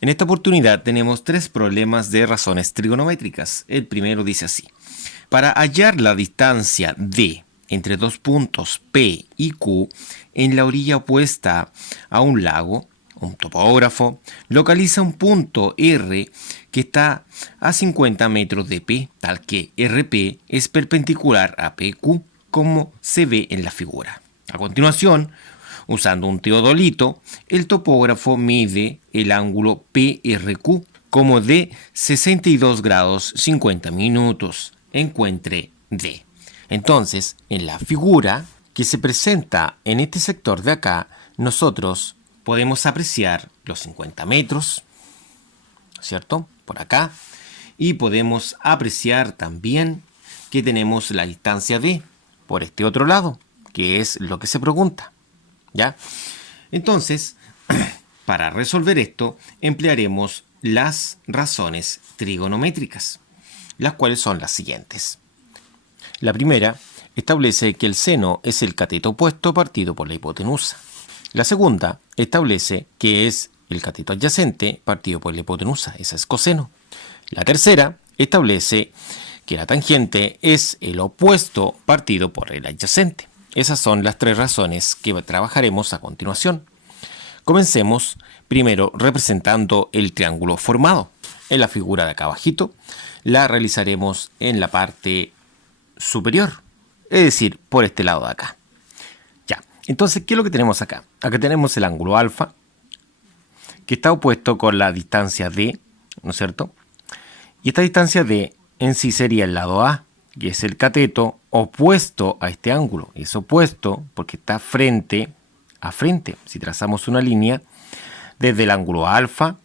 En esta oportunidad tenemos tres problemas de razones trigonométricas. El primero dice así. Para hallar la distancia D entre dos puntos P y Q en la orilla opuesta a un lago, un topógrafo localiza un punto R que está a 50 metros de P, tal que RP es perpendicular a PQ, como se ve en la figura. A continuación, usando un teodolito, el topógrafo mide el ángulo PRQ como de 62 grados 50 minutos. Encuentre D. Entonces, en la figura que se presenta en este sector de acá, nosotros podemos apreciar los 50 metros, ¿cierto? Por acá. Y podemos apreciar también que tenemos la distancia D por este otro lado, que es lo que se pregunta. ¿Ya? Entonces, para resolver esto, emplearemos las razones trigonométricas, las cuales son las siguientes. La primera establece que el seno es el cateto opuesto partido por la hipotenusa. La segunda establece que es el cateto adyacente partido por la hipotenusa, esa es coseno. La tercera establece que la tangente es el opuesto partido por el adyacente. Esas son las tres razones que trabajaremos a continuación. Comencemos primero representando el triángulo formado. En la figura de acá abajito la realizaremos en la parte superior, es decir, por este lado de acá. Ya, entonces, ¿qué es lo que tenemos acá? Acá tenemos el ángulo alfa, que está opuesto con la distancia D, ¿no es cierto? Y esta distancia D en sí sería el lado A, que es el cateto opuesto a este ángulo. Es opuesto porque está frente a frente. Si trazamos una línea desde el ángulo alfa,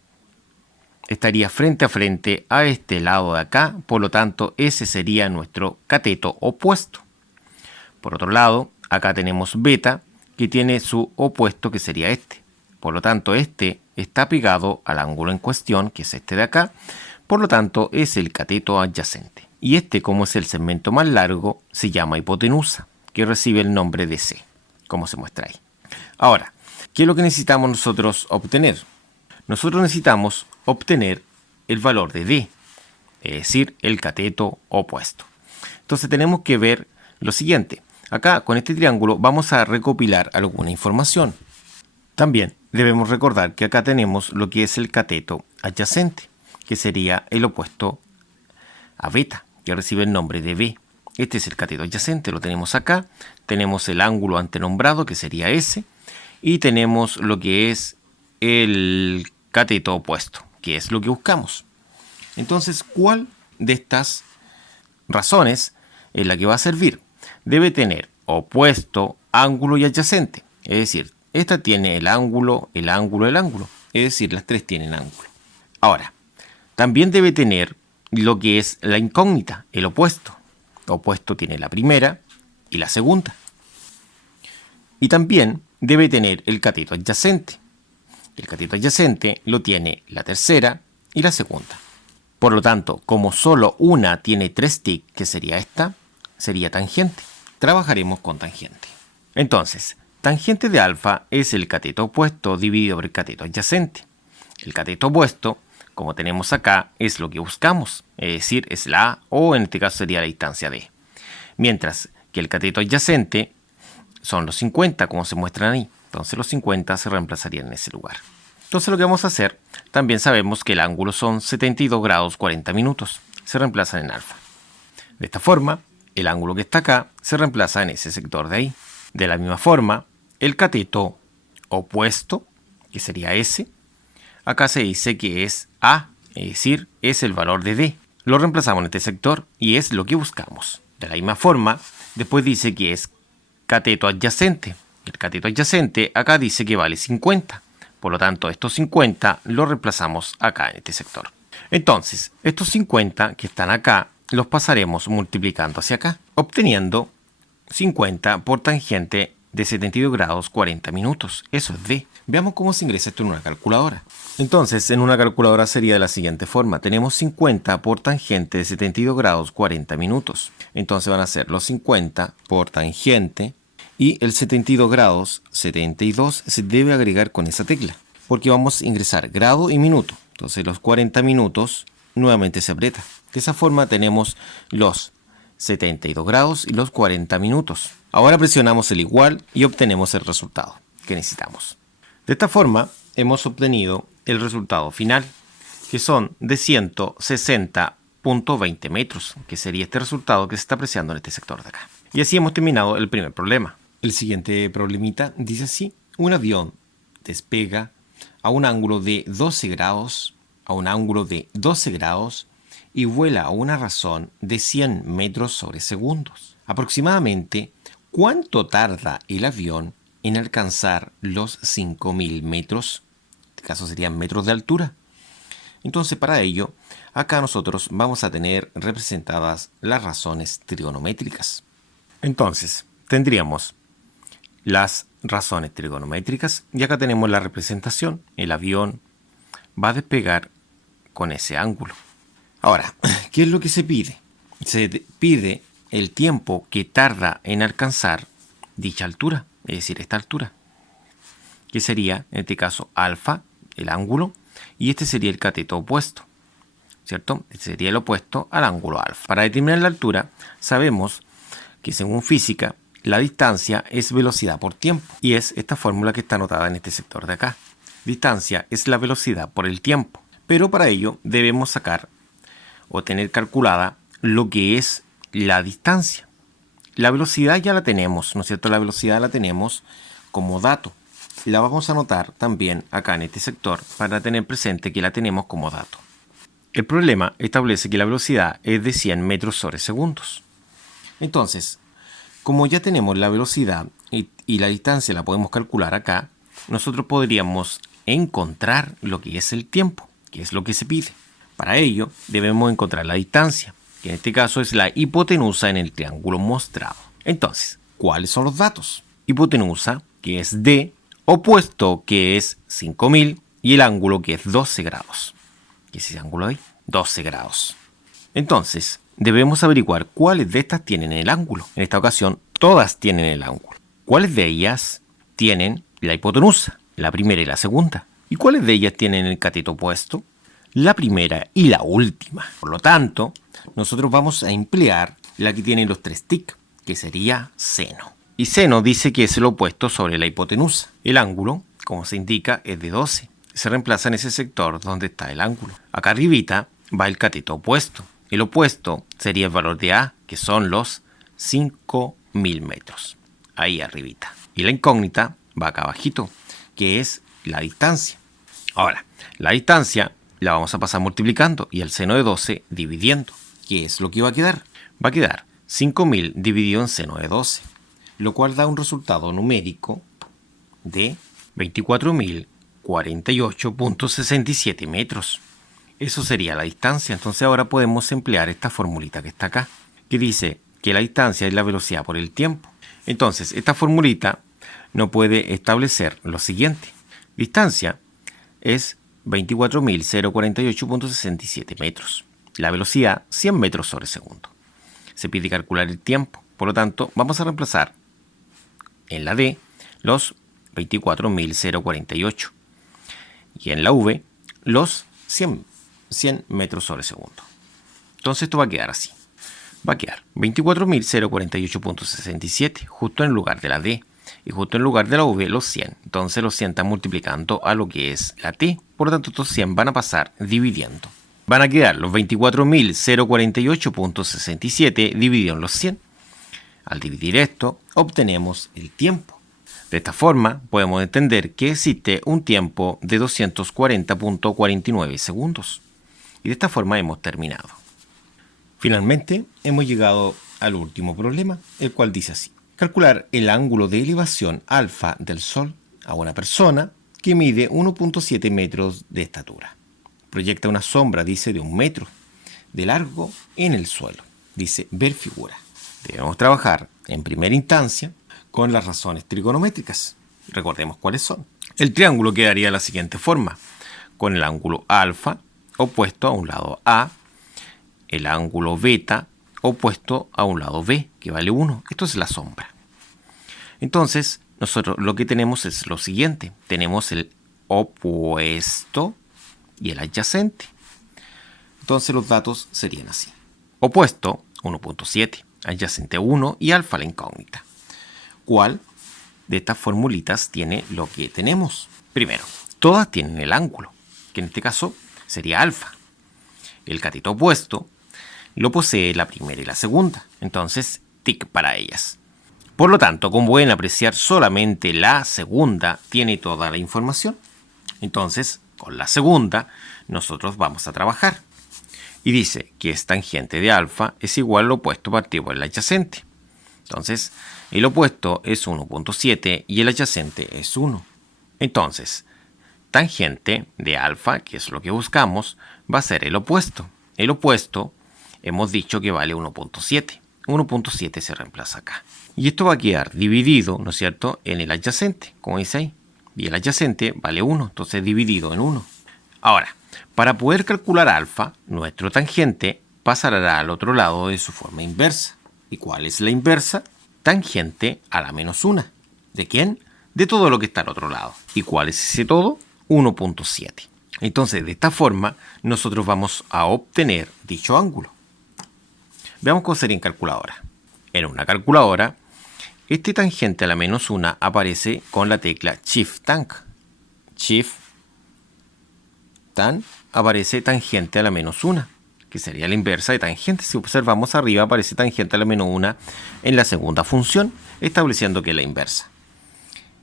estaría frente a frente a este lado de acá. Por lo tanto, ese sería nuestro cateto opuesto. Por otro lado, acá tenemos beta, que tiene su opuesto, que sería este. Por lo tanto, este está pegado al ángulo en cuestión, que es este de acá. Por lo tanto, es el cateto adyacente. Y este, como es el segmento más largo, se llama hipotenusa, que recibe el nombre de C, como se muestra ahí. Ahora, ¿qué es lo que necesitamos nosotros obtener? Nosotros necesitamos obtener el valor de D, es decir, el cateto opuesto. Entonces tenemos que ver lo siguiente. Acá, con este triángulo, vamos a recopilar alguna información. También debemos recordar que acá tenemos lo que es el cateto adyacente, que sería el opuesto a beta, que recibe el nombre de B. Este es el cateto adyacente, lo tenemos acá. Tenemos el ángulo antenombrado, que sería S. Y tenemos lo que es el cateto opuesto, que es lo que buscamos. Entonces, ¿cuál de estas razones es la que va a servir? Debe tener opuesto, ángulo y adyacente. Es decir, esta tiene el ángulo, el ángulo, el ángulo. Es decir, las tres tienen ángulo. Ahora, también debe tener lo que es la incógnita, el opuesto. Opuesto tiene la primera y la segunda. Y también debe tener el cateto adyacente. El cateto adyacente lo tiene la tercera y la segunda. Por lo tanto, como solo una tiene 3 tic, que sería esta, sería tangente. Trabajaremos con tangente. Entonces, tangente de alfa es el cateto opuesto dividido por el cateto adyacente. El cateto opuesto, como tenemos acá, es lo que buscamos, es decir, es la A, o en este caso sería la distancia D. Mientras que el cateto adyacente son los 50, como se muestran ahí. Entonces los 50 se reemplazarían en ese lugar. Entonces lo que vamos a hacer, también sabemos que el ángulo son 72 grados 40 minutos. Se reemplazan en alfa. De esta forma, el ángulo que está acá se reemplaza en ese sector de ahí. De la misma forma, el cateto opuesto, que sería S, acá se dice que es A, es decir, es el valor de D. Lo reemplazamos en este sector y es lo que buscamos. De la misma forma, después dice que es cateto adyacente. El cateto adyacente acá dice que vale 50. Por lo tanto, estos 50 los reemplazamos acá en este sector. Entonces, estos 50 que están acá los pasaremos multiplicando hacia acá, obteniendo 50 por tangente de 72 grados 40 minutos. Eso es D. Veamos cómo se ingresa esto en una calculadora. Entonces, en una calculadora sería de la siguiente forma. Tenemos 50 por tangente de 72 grados 40 minutos. Entonces van a ser los 50 por tangente y el 72 grados 72 se debe agregar con esa tecla. porque vamos a ingresar grado y minuto. Entonces los 40 minutos nuevamente se aprieta. De esa forma tenemos los 72 grados y los 40 minutos. Ahora presionamos el igual y obtenemos el resultado que necesitamos. De esta forma hemos obtenido el resultado final, que son de 160.20 metros, que sería este resultado que se está apreciando en este sector de acá. Y así hemos terminado el primer problema. El siguiente problemita dice así: un avión despega a un ángulo de 12 grados, y vuela a una razón de 100 metros sobre segundos. Aproximadamente, ¿cuánto tarda el avión en alcanzar los 5.000 metros? En este caso serían metros de altura. Entonces, para ello, acá nosotros vamos a tener representadas las razones trigonométricas. Entonces, tendríamos las razones trigonométricas y acá tenemos la representación. El avión va a despegar con ese ángulo. Ahora, ¿qué es lo que se pide? Se pide el tiempo que tarda en alcanzar dicha altura, es decir, esta altura, que sería, en este caso, alfa, el ángulo, y este sería el cateto opuesto, ¿cierto? Este sería el opuesto al ángulo alfa. Para determinar la altura, sabemos que según física, la distancia es velocidad por tiempo, y es esta fórmula que está anotada en este sector de acá. Distancia es la velocidad por el tiempo, pero para ello debemos sacar o tener calculada lo que es la distancia. La velocidad ya la tenemos, ¿no es cierto? La velocidad la tenemos como dato. La vamos a anotar también acá en este sector para tener presente que la tenemos como dato. El problema establece que la velocidad es de 100 metros sobre segundos. Entonces, como ya tenemos la velocidad y la distancia la podemos calcular acá, nosotros podríamos encontrar lo que es el tiempo, que es lo que se pide. Para ello, debemos encontrar la distancia, que en este caso es la hipotenusa en el triángulo mostrado. Entonces, ¿cuáles son los datos? Hipotenusa, que es D, opuesto, que es 5.000, y el ángulo, que es 12 grados. ¿Qué es ese ángulo ahí? 12 grados. Entonces, debemos averiguar cuáles de estas tienen el ángulo. En esta ocasión, todas tienen el ángulo. ¿Cuáles de ellas tienen la hipotenusa? La primera y la segunda. ¿Y cuáles de ellas tienen el cateto opuesto? La primera y la última. Por lo tanto, nosotros vamos a emplear la que tiene los 3 tic, que sería seno. Y seno dice que es el opuesto sobre la hipotenusa. El ángulo, como se indica, es de 12. Se reemplaza en ese sector donde está el ángulo. Acá arribita va el cateto opuesto. El opuesto sería el valor de A, que son los 5.000 metros. Ahí arribita. Y la incógnita va acá abajito, que es la distancia. Ahora, la distancia la vamos a pasar multiplicando y el seno de 12 dividiendo. ¿Qué es lo que va a quedar? Va a quedar 5.000 dividido en seno de 12, lo cual da un resultado numérico de 24.048.67 metros. Eso sería la distancia. Entonces ahora podemos emplear esta formulita que está acá, que dice que la distancia es la velocidad por el tiempo. Entonces esta formulita nos puede establecer lo siguiente. Distancia es 24.048.67 metros. La velocidad, 100 metros sobre segundo. Se pide calcular el tiempo. Por lo tanto, vamos a reemplazar en la D los 24.048 y en la V los 100 metros sobre segundo. Entonces esto va a quedar así. Va a quedar 24.048.67 justo en lugar de la D. Y justo en lugar de la V, los 100. Entonces los 100 están multiplicando a lo que es la T. Por lo tanto, estos 100 van a pasar dividiendo. Van a quedar los 24.048.67 dividido en los 100. Al dividir esto, obtenemos el tiempo. De esta forma, podemos entender que existe un tiempo de 240.49 segundos. Y de esta forma hemos terminado. Finalmente, hemos llegado al último problema, el cual dice así. Calcular el ángulo de elevación alfa del Sol a una persona que mide 1.7 metros de estatura. Proyecta una sombra, dice, de 1 metro de largo en el suelo. Dice, ver figura. Debemos trabajar en primera instancia con las razones trigonométricas. Recordemos cuáles son. El triángulo quedaría de la siguiente forma. Con el ángulo alfa opuesto a un lado A, el ángulo beta opuesto a un lado B, que vale 1. Esto es la sombra. Entonces, nosotros lo que tenemos es lo siguiente. Tenemos el opuesto y el adyacente. Entonces los datos serían así. Opuesto 1.7, adyacente 1 y alfa la incógnita. ¿Cuál de estas formulitas tiene lo que tenemos? Primero, todas tienen el ángulo, que en este caso sería alfa. El cateto opuesto lo posee la primera y la segunda, entonces tic para ellas. Por lo tanto, como pueden apreciar, solamente la segunda tiene toda la información. Entonces, con la segunda, nosotros vamos a trabajar. Y dice que es tangente de alfa es igual al opuesto partido por el adyacente. Entonces, el opuesto es 1.7 y el adyacente es 1. Entonces, tangente de alfa, que es lo que buscamos, va a ser el opuesto. El opuesto hemos dicho que vale 1.7. 1.7 se reemplaza acá. Y esto va a quedar dividido, ¿no es cierto?, en el adyacente, como dice ahí. Y el adyacente vale 1, entonces dividido en 1. Ahora, para poder calcular alfa, nuestro tangente pasará al otro lado de su forma inversa. ¿Y cuál es la inversa? Tangente a la menos 1. ¿De quién? De todo lo que está al otro lado. ¿Y cuál es ese todo? 1.7. Entonces, de esta forma, nosotros vamos a obtener dicho ángulo. Veamos cómo sería en calculadora. En una calculadora, este tangente a la menos 1 aparece con la tecla Shift Tan. Shift Tan aparece tangente a la menos 1, que sería la inversa de tangente. Si observamos arriba, aparece tangente a la menos 1 en la segunda función, estableciendo que es la inversa.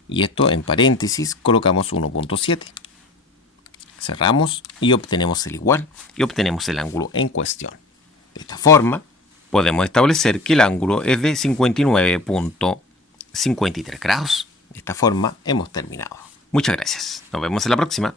Y esto en paréntesis colocamos 1.7. Cerramos y obtenemos el igual y obtenemos el ángulo en cuestión. De esta forma, podemos establecer que el ángulo es de 59.53 grados. De esta forma hemos terminado. Muchas gracias. Nos vemos en la próxima.